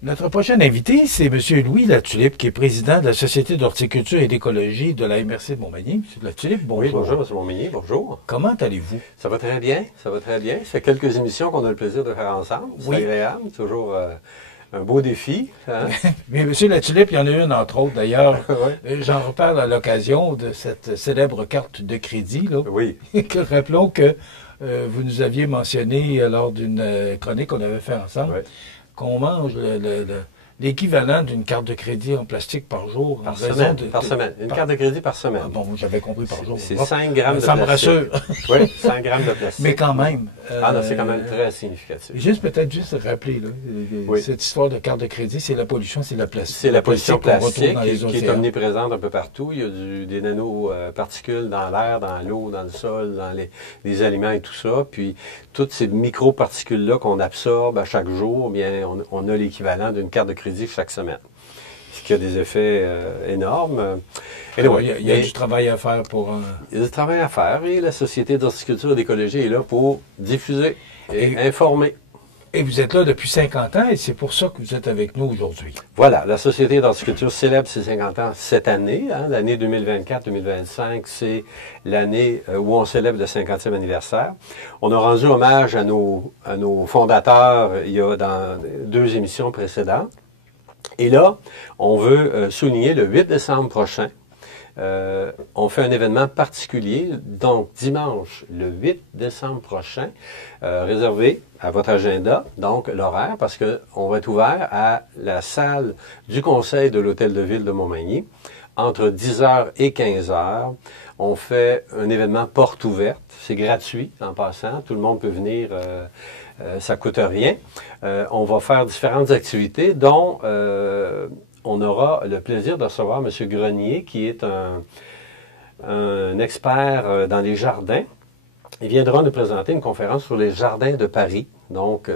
Notre prochain invité, c'est M. Louis Latulippe, qui est président de la Société d'horticulture et d'écologie de la MRC de Montmagny. M. Latulippe, bonjour. Oui, bonjour, M. Montmagny, bonjour. Comment allez-vous? Ça va très bien, ça va très bien. Ça fait quelques émissions qu'on a le plaisir de faire ensemble. C'est agréable, toujours un beau défi. Hein? Mais M. Latulippe, il y en a une, entre autres, d'ailleurs. Oui. J'en reparle à l'occasion de cette célèbre carte de crédit. Là. Oui. Rappelons que vous nous aviez mentionné lors d'une chronique qu'on avait fait ensemble. Oui. Qu'on mange l'équivalent d'une carte de crédit en plastique par jour. Par semaine. Une carte de crédit par semaine. Ah bon, j'avais compris par jour. C'est 5 grammes de plastique. Ça me rassure. Oui, 5 grammes de plastique. Mais quand même. non, c'est quand même très significatif. Peut-être rappeler, là, cette histoire de carte de crédit, c'est la pollution, c'est la plastique. C'est la pollution plastique qui est omniprésente un peu partout. Il y a des nanoparticules dans l'air, dans l'eau, dans le sol, dans les aliments et tout ça. Puis, toutes ces microparticules-là qu'on absorbe à chaque jour, bien, on a l'équivalent d'une carte de crédit chaque semaine. Ce qui a des effets énormes. Alors, il y a du travail à faire pour... Il y a du travail à faire et la Société d'horticulture et d'écologie est là pour diffuser et informer. Et vous êtes là depuis 50 ans et c'est pour ça que vous êtes avec nous aujourd'hui. Voilà, la Société d'horticulture célèbre ses 50 ans cette année. Hein, l'année 2024-2025, c'est l'année où on célèbre le 50e anniversaire. On a rendu hommage à nos fondateurs il y a dans 2 émissions précédentes. Et là, on veut souligner le 8 décembre prochain. On fait un événement particulier, donc dimanche, le 8 décembre prochain, réservé à votre agenda, donc l'horaire, parce qu'on va être ouvert à la salle du conseil de l'Hôtel de Ville de Montmagny, entre 10h et 15h. On fait un événement porte ouverte, c'est gratuit en passant, tout le monde peut venir, ça ne coûte rien. On va faire différentes activités, dont... on aura le plaisir de recevoir M. Grenier, qui est un expert dans les jardins. Il viendra nous présenter une conférence sur les jardins de Paris. Donc,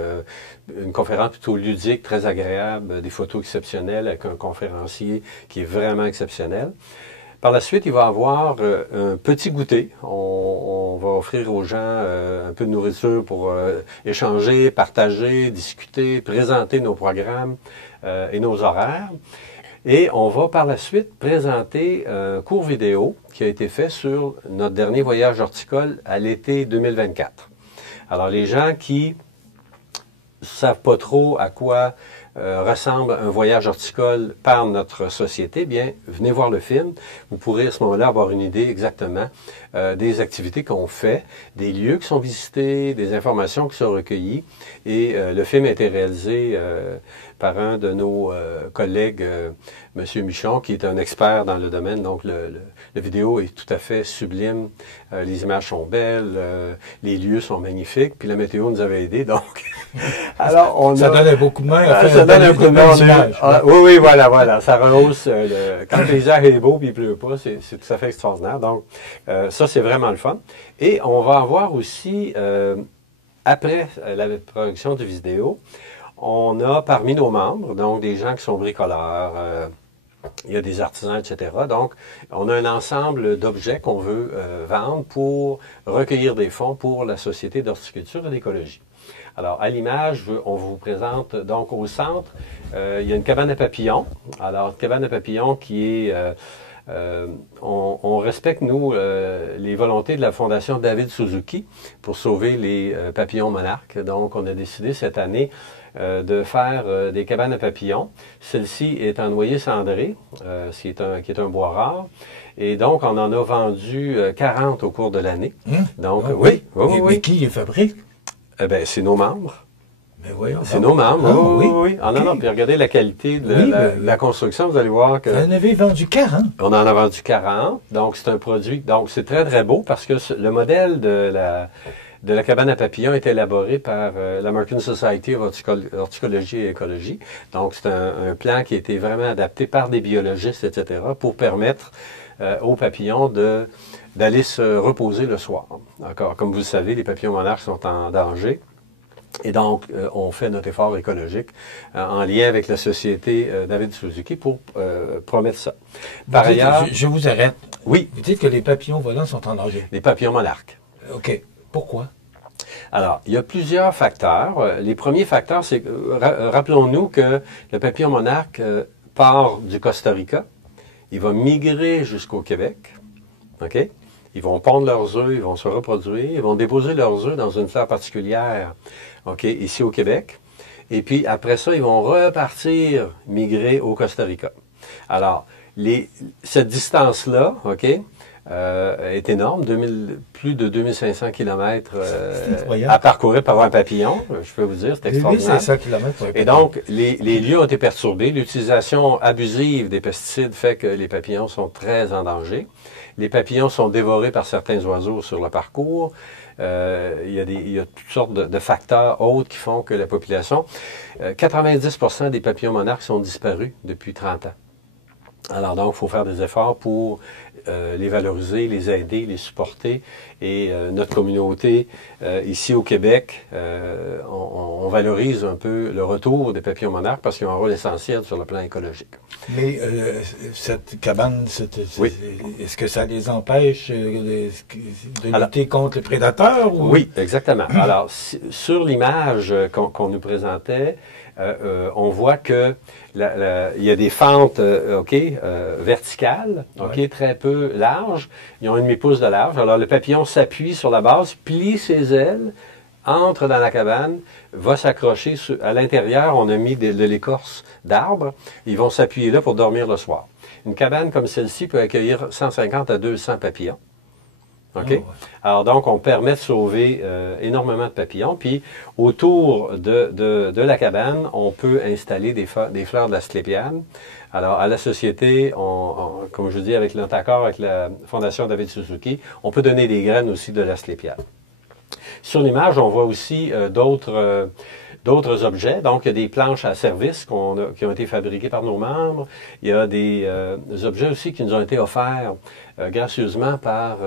une conférence plutôt ludique, très agréable, des photos exceptionnelles avec un conférencier qui est vraiment exceptionnel. Par la suite, il va y avoir un petit goûter. On va offrir aux gens un peu de nourriture pour échanger, partager, discuter, présenter nos programmes et nos horaires. Et on va par la suite présenter un court vidéo qui a été fait sur notre dernier voyage horticole à l'été 2024. Alors, les gens qui ne savent pas trop à quoi ressemble un voyage horticole par notre société, bien, venez voir le film. Vous pourrez à ce moment-là avoir une idée exactement des activités qu'on fait, des lieux qui sont visités, des informations qui sont recueillies. Et le film a été réalisé par un de nos collègues, M. Michon, qui est un expert dans le domaine. Donc, la vidéo est tout à fait sublime. Les images sont belles, les lieux sont magnifiques, puis la météo nous avait aidés. Donc, alors, ça donne beaucoup de main à faire oui, voilà. Ça rehausse. Quand le paysage est beau et il pleut pas, c'est tout à fait extraordinaire. Donc, ça, c'est vraiment le fun. Et on va avoir aussi, après la production de vidéo, on a parmi nos membres, donc des gens qui sont bricoleurs, il y a des artisans, etc. Donc, on a un ensemble d'objets qu'on veut vendre pour recueillir des fonds pour la Société d'horticulture et d'écologie. Alors, à l'image, on vous présente donc au centre, il y a une cabane à papillons. Alors, une cabane à papillons qui est... on respecte, nous, les volontés de la Fondation David Suzuki pour sauver les papillons monarques. Donc, on a décidé cette année de faire des cabanes à papillons. Celle-ci est en noyer cendré, qui est un bois rare. Et donc, on en a vendu 40 au cours de l'année. Donc, oui. Mais qui les fabrique? C'est nos membres. Mais voyons. C'est nos membres, oui. Non, puis regardez la qualité de la construction, vous allez voir que... Vous en avez vendu 40? On en a vendu 40, donc c'est un produit... Donc, c'est très, très beau parce que le modèle de la cabane à papillons est élaboré par l'American Society of Horticology et Écologie. Donc, c'est un plan qui a été vraiment adapté par des biologistes, etc., pour permettre aux papillons d'aller se reposer le soir. Encore, comme vous le savez, les papillons monarques sont en danger. Et donc, on fait notre effort écologique en lien avec la société David Suzuki pour promettre ça. Par ailleurs... Je vous arrête. Oui. Vous dites que les papillons volants sont en danger. Les papillons monarques. OK. Pourquoi? Alors, il y a plusieurs facteurs. Les premiers facteurs, c'est rappelons-nous que le papillon monarque part du Costa Rica, il va migrer jusqu'au Québec, OK? Ils vont pondre leurs œufs, ils vont se reproduire, ils vont déposer leurs œufs dans une fleur particulière, OK, ici au Québec. Et puis, après ça, ils vont repartir, migrer au Costa Rica. Alors, cette distance-là, OK, est énorme, plus de 2500 km à parcourir par un papillon, je peux vous dire, c'est extraordinaire. 2500 km pour un papillon. Et donc, les lieux ont été perturbés. L'utilisation abusive des pesticides fait que les papillons sont très en danger. Les papillons sont dévorés par certains oiseaux sur le parcours. Il y a toutes sortes de facteurs autres qui font que la population... 90% des papillons monarques sont disparus depuis 30 ans. Alors donc, il faut faire des efforts pour les valoriser, les aider, les supporter. Et notre communauté, ici au Québec, on valorise un peu le retour des papillons monarques parce qu'ils ont un rôle essentiel sur le plan écologique. Mais cette cabane, Oui. Est-ce que ça les empêche de lutter contre les prédateurs? Ou... Oui, exactement. Alors, sur l'image qu'on nous présentait, on voit que il y a des fentes verticales, très peu larges. Ils ont 1,5 pouce de large. Alors, le papillon s'appuie sur la base, plie ses ailes, entre dans la cabane, va s'accrocher. À l'intérieur, on a mis de l'écorce d'arbres. Ils vont s'appuyer là pour dormir le soir. Une cabane comme celle-ci peut accueillir 150 à 200 papillons. OK? Oh, ouais. Alors, donc, on permet de sauver énormément de papillons. Puis, autour de la cabane, on peut installer des fleurs de l'asclépiade. Alors, à la société, comme je dis, avec notre accord avec la Fondation David Suzuki, on peut donner des graines aussi de l'asclépiade. Sur l'image, on voit aussi d'autres objets. Donc, il y a des planches à service qui ont été fabriquées par nos membres. Il y a des objets aussi qui nous ont été offerts gracieusement par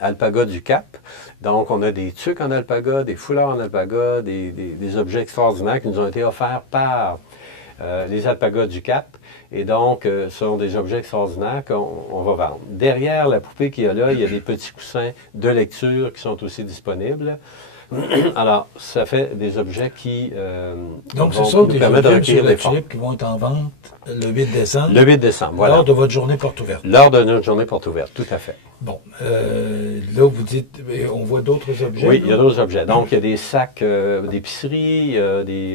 Alpaga du Cap. Donc, on a des tuques en alpaga, des foulards en alpaga, des objets extraordinaires qui nous ont été offerts par les Alpagas du Cap. Et donc, ce sont des objets extraordinaires qu'on va vendre. Derrière la poupée qu'il y a là, il y a des petits coussins de lecture qui sont aussi disponibles. Alors, ça fait des objets qui donc, ce sont des objets, M. Philippe, qui vont être en vente le 8 décembre. Le 8 décembre, voilà. Lors de votre journée porte ouverte. Lors de notre journée porte ouverte, tout à fait. Bon, là, vous dites, on voit d'autres objets. Oui, il y a d'autres objets. Donc, il y a des sacs d'épicerie, il y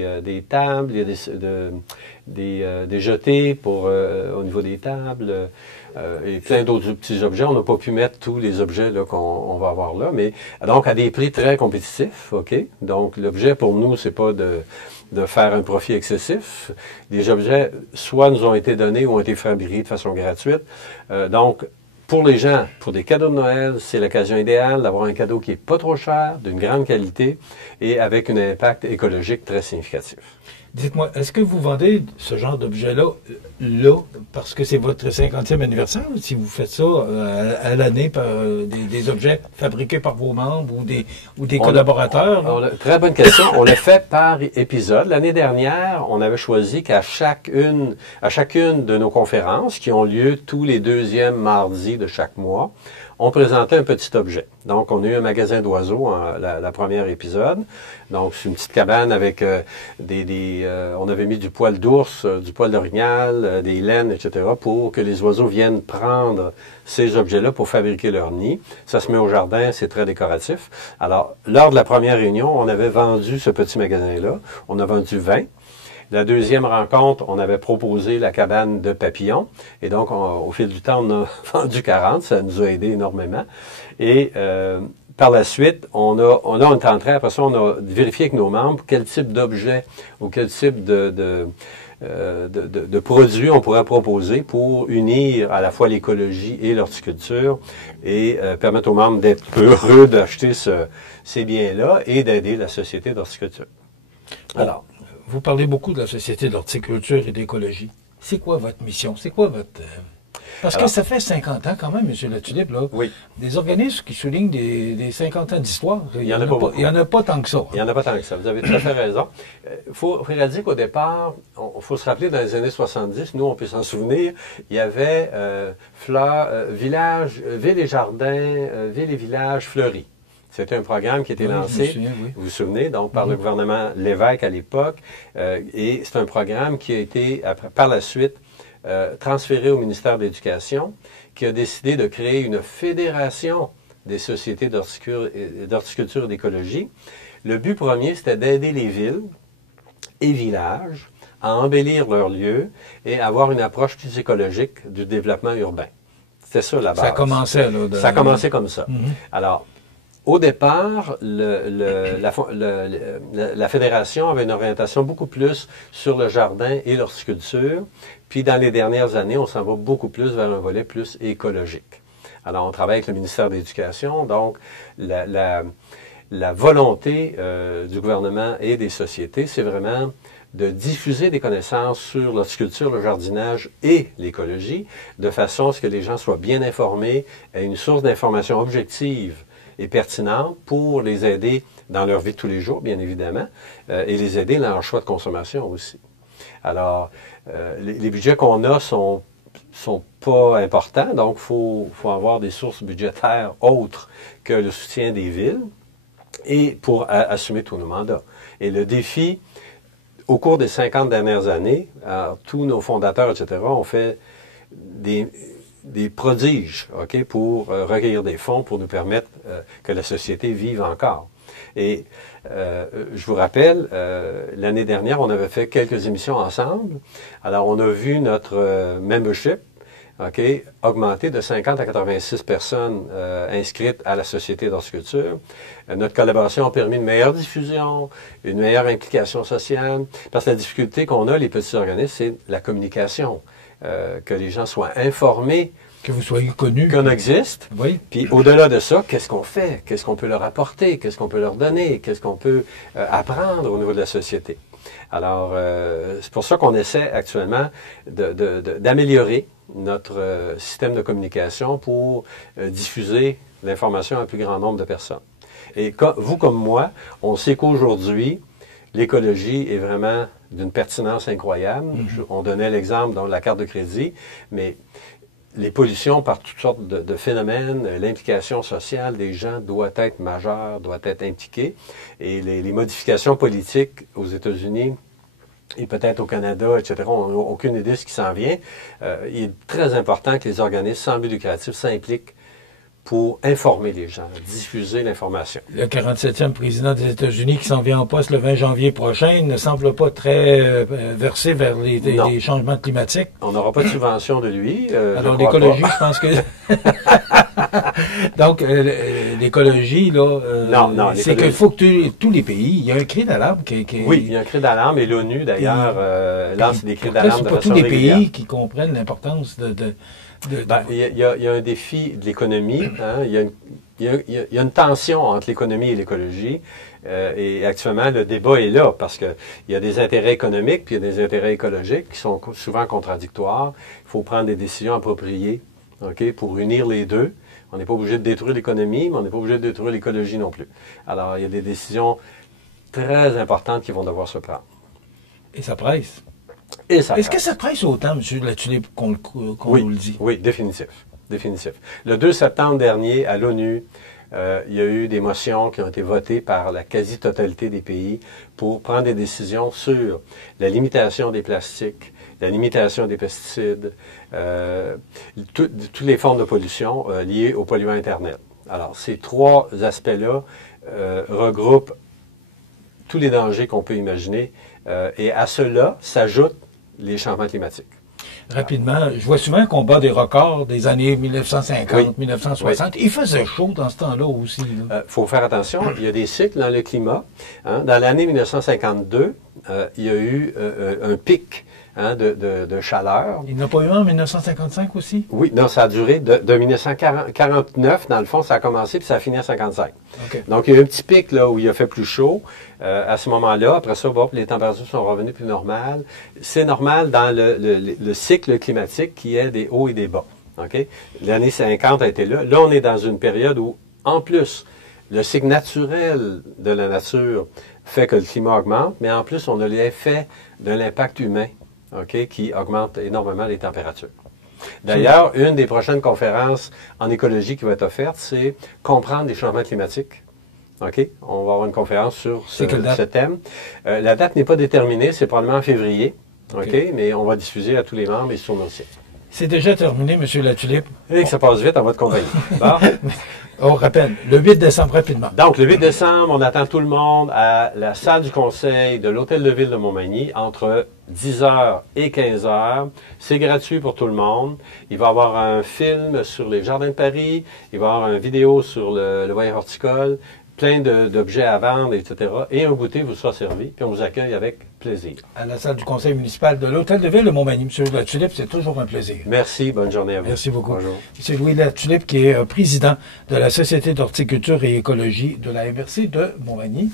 a des tables, il y a des jetés au niveau des tables. Et plein d'autres petits objets. On n'a pas pu mettre tous les objets qu'on va avoir là, mais donc à des prix très compétitifs, OK? Donc, l'objet pour nous, c'est pas de faire un profit excessif. Les objets, soit nous ont été donnés ou ont été fabriqués de façon gratuite. Donc, pour les gens, pour des cadeaux de Noël, c'est l'occasion idéale d'avoir un cadeau qui est pas trop cher, d'une grande qualité et avec un impact écologique très significatif. Dites-moi, est-ce que vous vendez ce genre d'objet-là, parce que c'est votre 50e anniversaire, ou si vous faites ça à l'année par des objets fabriqués par vos membres ou des collaborateurs? Très bonne question. On l'a fait par épisode. L'année dernière, on avait choisi qu'à chacune de nos conférences, qui ont lieu tous les deuxièmes mardis de chaque mois, on présentait un petit objet. Donc, on a eu un magasin d'oiseaux, la première épisode. Donc, c'est une petite cabane avec on avait mis du poil d'ours, du poil d'orignal, des laines, etc., pour que les oiseaux viennent prendre ces objets-là pour fabriquer leur nid. Ça se met au jardin, c'est très décoratif. Alors, lors de la première réunion, on avait vendu ce petit magasin-là. On a vendu 20. La deuxième rencontre, on avait proposé la cabane de papillons. Et donc, au fil du temps, on a vendu 40. Ça nous a aidé énormément. Et par la suite, on est entré, après ça, on a vérifié avec nos membres quel type d'objet ou quel type de produits on pourrait proposer pour unir à la fois l'écologie et l'horticulture et permettre aux membres d'être heureux d'acheter ces biens-là et d'aider la société d'horticulture. Alors, vous parlez beaucoup de la Société d'horticulture et d'écologie. C'est quoi votre mission? C'est quoi votre... Parce que ça fait 50 ans quand même, M. Latulippe, là. Oui. Des organismes qui soulignent des 50 ans d'histoire. Il n'y en a pas tant que ça. Il n'y en a pas tant que ça. Vous avez tout à fait raison. Il faut dire qu'au départ, il faut se rappeler, dans les années 70, nous, on peut s'en souvenir, il y avait villes et jardins, villes et villages fleuris. C'était un programme qui a été lancé, vous vous souvenez, donc par le gouvernement Lévesque à l'époque, et c'est un programme qui a été, par la suite, transféré au ministère de l'Éducation, qui a décidé de créer une fédération des sociétés d'horticulture et d'écologie. Le but premier, c'était d'aider les villes et villages à embellir leurs lieux et avoir une approche plus écologique du développement urbain. C'était ça la base. Ça commençait, là. Ça a commencé comme ça. Alors, au départ, la fédération avait une orientation beaucoup plus sur le jardin et l'horticulture. Puis, dans les dernières années, on s'en va beaucoup plus vers un volet plus écologique. Alors, on travaille avec le ministère de l'Éducation. Donc, la volonté du gouvernement et des sociétés, c'est vraiment de diffuser des connaissances sur l'horticulture, le jardinage et l'écologie, de façon à ce que les gens soient bien informés, aient une source d'information objective et pertinente pour les aider dans leur vie de tous les jours, bien évidemment, et les aider dans leur choix de consommation aussi. Alors, les budgets qu'on a sont pas importants, donc il faut avoir des sources budgétaires autres que le soutien des villes et pour assumer tous nos mandats. Et le défi, au cours des 50 dernières années, tous nos fondateurs, etc., ont fait des prodiges, OK, pour recueillir des fonds pour nous permettre que la société vive encore. Et je vous rappelle, l'année dernière, on avait fait quelques émissions ensemble. Alors, on a vu notre membership, OK, augmenter de 50 à 86 personnes inscrites à la Société d'horticulture. Notre collaboration a permis une meilleure diffusion, une meilleure implication sociale. Parce que la difficulté qu'on a, les petits organismes, c'est la communication. Que les gens soient informés. Que vous soyez connus. Qu'on existe. Oui. Puis au-delà de ça, qu'est-ce qu'on fait? Qu'est-ce qu'on peut leur apporter? Qu'est-ce qu'on peut leur donner? Qu'est-ce qu'on peut apprendre au niveau de la société? Alors, c'est pour ça qu'on essaie actuellement d'améliorer notre système de communication pour diffuser l'information à un plus grand nombre de personnes. Et vous comme moi, on sait qu'aujourd'hui, l'écologie est vraiment d'une pertinence incroyable. On donnait l'exemple dans la carte de crédit, mais les pollutions par toutes sortes de phénomènes, l'implication sociale des gens doit être majeure, doit être impliquée. Et les modifications politiques aux États-Unis et peut-être au Canada, etc., on n'a aucune idée de ce qui s'en vient. Il est très important que les organismes sans but lucratif s'impliquent pour informer les gens, diffuser l'information. Le 47e président des États-Unis qui s'en vient en poste le 20 janvier prochain ne semble pas très versé vers les changements climatiques. On n'aura pas de subvention de lui. Alors l'écologie, je pense que... Donc, l'écologie, là, c'est qu'il faut que tous les pays, il y a un cri d'alarme qui... Oui, il y a un cri d'alarme et l'ONU, d'ailleurs, lance des cris d'alarme de façon c'est pas tous les régulière. pays qui comprennent l'importance il y a un défi de l'économie. Hein? Il y a une tension entre l'économie et l'écologie. Et actuellement, le débat est là parce qu'il y a des intérêts économiques puis il y a des intérêts écologiques qui sont souvent contradictoires. Il faut prendre des décisions appropriées, OK, pour unir les deux. On n'est pas obligé de détruire l'économie, mais on n'est pas obligé de détruire l'écologie non plus. Alors, il y a des décisions très importantes qui vont devoir se prendre. Et ça presse. Est-ce que ça presse autant, M. Latulippe, qu'on nous le dit? Oui, définitif. Le 2 septembre dernier, à l'ONU, il y a eu des motions qui ont été votées par la quasi-totalité des pays pour prendre des décisions sur la limitation des plastiques, la limitation des pesticides, toutes les formes de pollution liées aux polluants internels. Alors, ces trois aspects-là regroupent tous les dangers qu'on peut imaginer et à cela s'ajoutent les changements climatiques. Rapidement, je vois souvent qu'on bat des records des années 1950, 1960. Oui. Il faisait chaud dans ce temps-là aussi. Il faut faire attention, il y a des cycles dans le climat. Hein. Dans l'année 1952, il y a eu un pic de chaleur. Il n'y en a pas eu un en 1955 aussi? Oui, non, ça a duré de 1949, dans le fond, ça a commencé, puis ça a fini en 55. Okay. Donc, il y a eu un petit pic là où il a fait plus chaud. À ce moment-là, après ça, les températures sont revenues plus normales. C'est normal dans le cycle climatique qui est des hauts et des bas. Okay? L'année 50 a été là. Là, on est dans une période où, en plus, le cycle naturel de la nature fait que le climat augmente, mais en plus, on a l'effet de l'impact humain. Okay, qui augmente énormément les températures. D'ailleurs, une des prochaines conférences en écologie qui va être offerte, c'est comprendre les changements climatiques OK? On va avoir une conférence sur ce thème. La date n'est pas déterminée, c'est probablement en février. OK? Mais on va diffuser à tous les membres et sur nos sites. C'est déjà terminé, M. Latulippe. Et que ça passe vite en votre compagnie. Bon. On rappelle, le 8 décembre, rapidement. Donc, le 8 décembre, on attend tout le monde à la salle du conseil de l'Hôtel de Ville de Montmagny entre 10h et 15h. C'est gratuit pour tout le monde. Il va y avoir un film sur les Jardins de Paris. Il va y avoir une vidéo sur le voyage horticole. Plein d'objets à vendre, etc. Et un goûter vous sera servi, puis on vous accueille avec plaisir. À la salle du conseil municipal de l'Hôtel de Ville de Montmagny. M. Latulippe, c'est toujours un plaisir. Merci, bonne journée à vous. Merci beaucoup. Bonjour. M. Louis Latulippe, qui est président de la Société d'horticulture et écologie de la MRC de Montmagny.